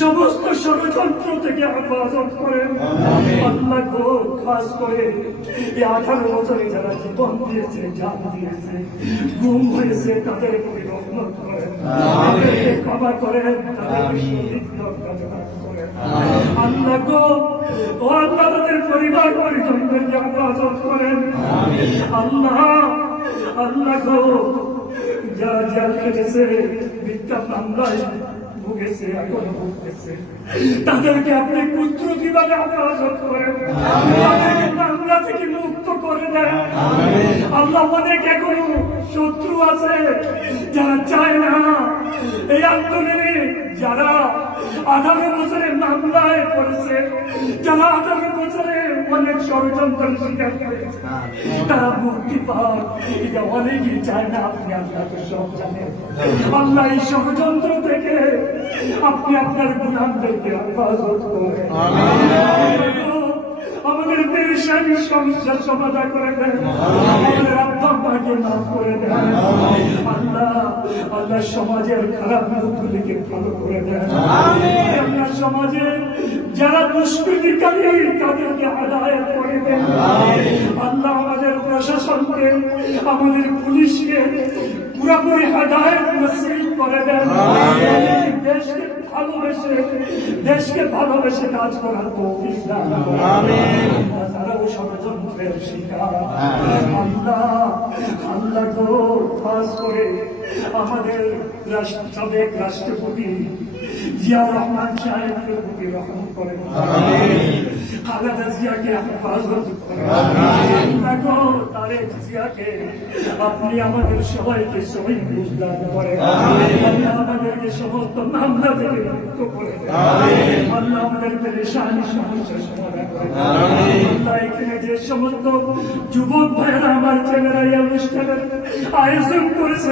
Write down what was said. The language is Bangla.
সমস্ত ষড়যন্ত্র থেকে হেফাজত করেন। আল্লাহ গো খাস করে এই আঠারো বছরে যারা জীবন দিয়েছে জান দিয়েছে গুম হয়েছে তাদের প্রতি রহমত করেন। তাদেরকে ক্ষমা করেন আল্লাহ গো ও আল্লাহ তাদের পরিবার পরিজনদেরকে হেফাজত করেন। আল্লাহ আল্লাহ গো যারা জেল খেটেছে মিথ্যা মামলায় ভুগেছে এখনও ভুগতেছে। তাদেরকে আপনি পুত্র কীভাবে আপনার করেন। আমরা মামলা থেকে মুক্ত করে দেন। আল্লাহ অনেক এখনও শত্রু আছে যারা চায় না। এই আন্দোলনে যারা আঠারো বছরের মামলায় পড়েছে। যারা আঠারো বছরে অনেক ষড়যন্ত্রের শিকার করেছে তারা মুক্তি পাওয়ার এটা অনেকেই চায় না আপনি আপনাকে সব জানেন। আল্লাহ এই ষড়যন্ত্র থেকে আপনি আপনার গুণামদেরকে হেফাজত করেন আমাদের পেরেশানি সমস্যার সমাধান করে দেন। আমাদের আব্বা মাকে মাফ করে দেন। আল্লাহ আল্লাহ সমাজের খারাপ মুখগুলিকে ভালো করে দেন। আল্লাহ সমাজে যারা দুষ্কৃতিকারী তাদেরকে আদায় করে দেন। আল্লাহ আমাদের প্রশাসনকে আমাদের পুলিশকে পুরোপুরি হেদায়ত নসিব করে দেন। দেশকে ভালোবেসে দেশকে ভালোবেসে কাজ করার তৌফিক দান তারাও ষড়যন্ত্রের শিকার। আল্লাহ আল্লাহ গো খাস করে আমাদের রাষ্ট্র সাবেক রাষ্ট্রপতি জিয়া রহমান সাহেবের প্রতি রহম করেন খালেদা জিয়াকে হেফাজত করেন। তারেক জিয়াকে আপনি আমাদের সবাইকে শহীদ বুঝদান করেন আল্লাহ আমাদেরকে সমস্ত মামলা থেকে মুক্ত করে দেন। আল্লাহ আমাদের পেরেশানি সমস্যার সমাধান করে দেন। আল্লাহ এখানে যে সমস্ত যুবক ভাইয়েরা আমার ছেলেরা এই অনুষ্ঠানের আয়োজন করেছে